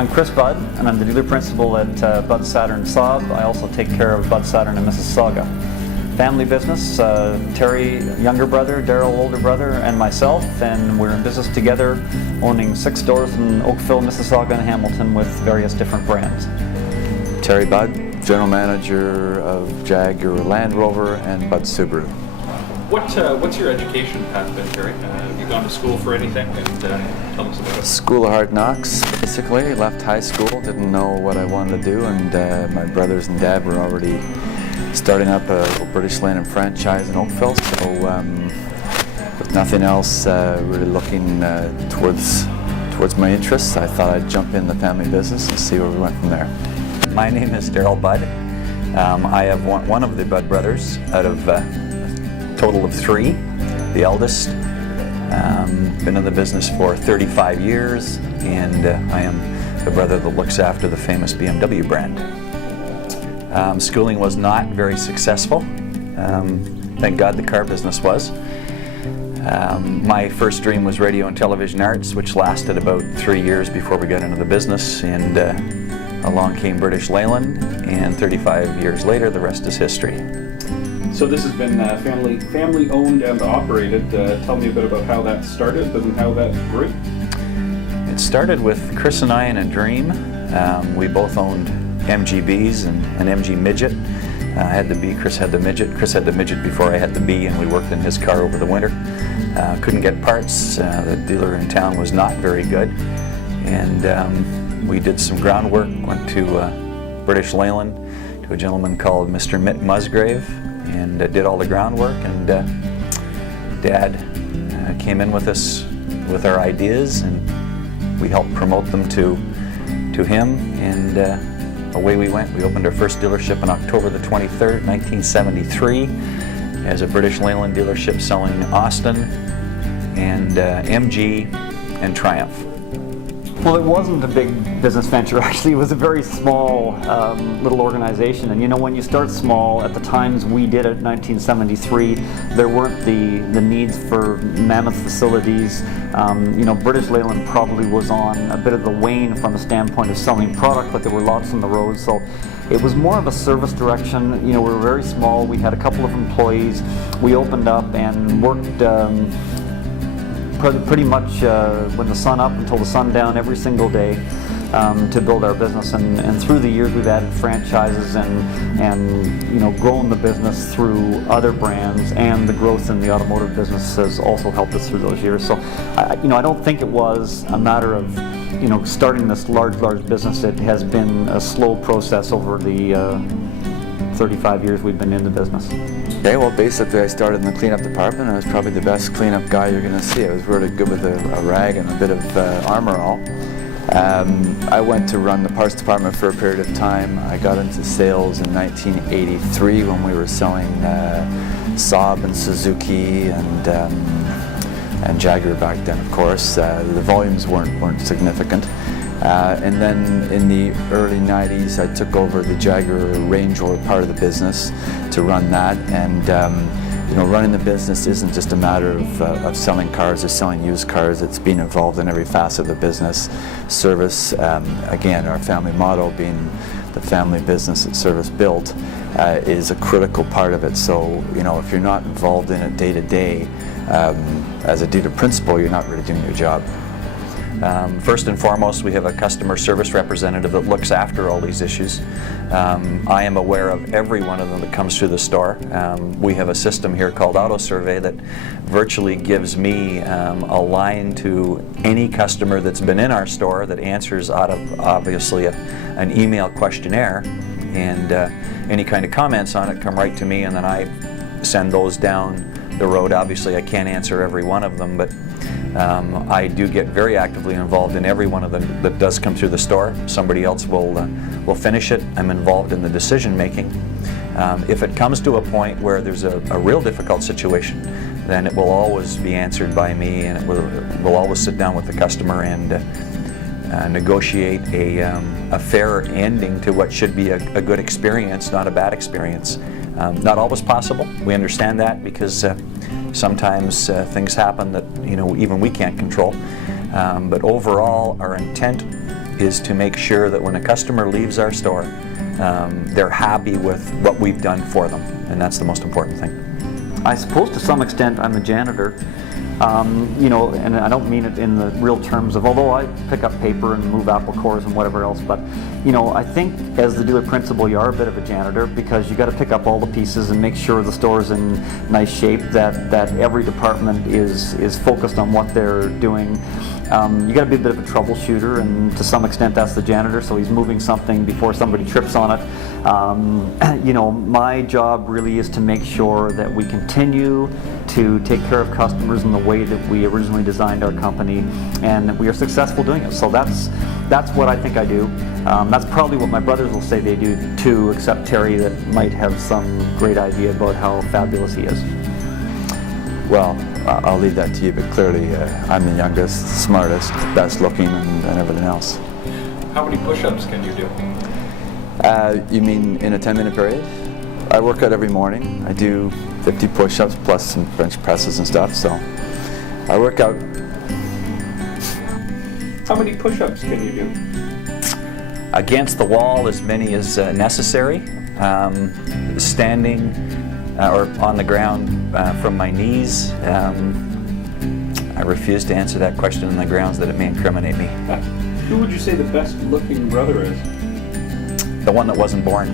I'm Chris Budd, and I'm the dealer principal at Budd Saturn Saab. I also take care of Budd Saturn in Mississauga. Family business, Terry, younger brother, Darryl, older brother, and myself, and we're in business together, owning 6 stores in Oakville, Mississauga, and Hamilton with various different brands. Terry Budd, General Manager of Jaguar Land Rover and Budd Subaru. What's your education path been, Terry? Have you gone to school for anything? And tell us about it. School of Hard Knocks, basically. Left high school, didn't know what I wanted to do, and my brothers and dad were already starting up a British Land franchise in Oakville, so with nothing else really looking towards my interests, I thought I'd jump in the family business and see where we went from there. My name is Darryl Budd. I have one of the Budd brothers out of total of 3, the eldest. Been in the business for 35 years, and I am the brother that looks after the famous BMW brand. Schooling was not very successful. Thank God the car business was. My first dream was radio and television arts, which lasted about 3 years before we got into the business, and along came British Leyland, and 35 years later the rest is history. So this has been family owned and operated. Tell me a bit about how that started and how that grew. It started with Chris and I in a dream. We both owned MGBs and an MG Midget. I had the B, Chris had the Midget. Chris had the Midget before I had the B, and we worked in his car over the winter. Couldn't get parts. The dealer in town was not very good, and we did some groundwork. Went to British Leyland to a gentleman called Mr. Mitt Musgrave, and did all the groundwork, and Dad came in with us with our ideas, and we helped promote them to him, and away we went. We opened our first dealership on October the 23rd, 1973, as a British Leyland dealership selling Austin and MG and Triumph. Well, it wasn't a big business venture, actually. It was a very small little organization, and you know, when you start small, at the times we did it in 1973, there weren't the needs for mammoth facilities. You know, British Leyland probably was on a bit of the wane from a standpoint of selling product, but there were lots on the road, so it was more of a service direction. You know, we were very small. We had a couple of employees. We opened up and worked pretty much when the sun up until the sun down every single day to build our business, and through the years we've added franchises and you know, grown the business through other brands, and the growth in the automotive business has also helped us through those years. So you know, I don't think it was a matter of, you know, starting this large business. It has been a slow process over the 35 years we've been in the business. Okay, well, basically I started in the cleanup department. I was probably the best cleanup guy you're going to see. I was really good with a rag and a bit of armor all. I went to run the parts department for a period of time. I got into sales in 1983 when we were selling Saab and Suzuki and Jaguar back then, of course. The volumes weren't significant. And then in the early 90s, I took over the Jaguar Range Rover part of the business to run that. And you know, running the business isn't just a matter of selling cars or selling used cars. It's being involved in every facet of the business. Service, again, our family motto being the family business that service built, is a critical part of it. So, you know, if you're not involved in it day to day, as a dealer principal, you're not really doing your job. First and foremost, we have a customer service representative that looks after all these issues. I am aware of every one of them that comes through the store. We have a system here called Auto Survey that virtually gives me a line to any customer that's been in our store that answers out of, obviously, an email questionnaire, and any kind of comments on it come right to me, and then I send those down the road. Obviously, I can't answer every one of them, but I do get very actively involved in every one of them that does come through the store. Somebody else will finish it. I'm involved in the decision making. If it comes to a point where there's a real difficult situation, then it will always be answered by me, and we'll always sit down with the customer and negotiate a fair ending to what should be a good experience, not a bad experience. Not always possible. We understand that, because sometimes things happen that, you know, even we can't control. But overall, our intent is to make sure that when a customer leaves our store, they're happy with what we've done for them, and that's the most important thing. I suppose to some extent I'm a janitor, and I don't mean it in the real terms of, although I pick up paper and move apple cores and whatever else, but I think as the do-it principal you are a bit of a janitor, because you got to pick up all the pieces and make sure the store's in nice shape, that every department is focused on what they're doing. You got to be a bit of a troubleshooter, and to some extent that's the janitor, so he's moving something before somebody trips on it. My job really is to make sure that we continue to take care of customers in the way that we originally designed our company, and that we are successful doing it. So that's what I think I do. That's probably what my brothers will say they do too, except Terry that might have some great idea about how fabulous he is. Well, I'll leave that to you, but clearly I'm the youngest, smartest, best looking, and everything else. How many push-ups can you do? You mean in a 10-minute period? I work out every morning. I do 50 push-ups plus some bench presses and stuff, so I work out. How many push-ups can you do? Against the wall, as many as necessary. Standing or on the ground from my knees. I refuse to answer that question on the grounds that it may incriminate me. Who would you say the best looking brother is? The one that wasn't born.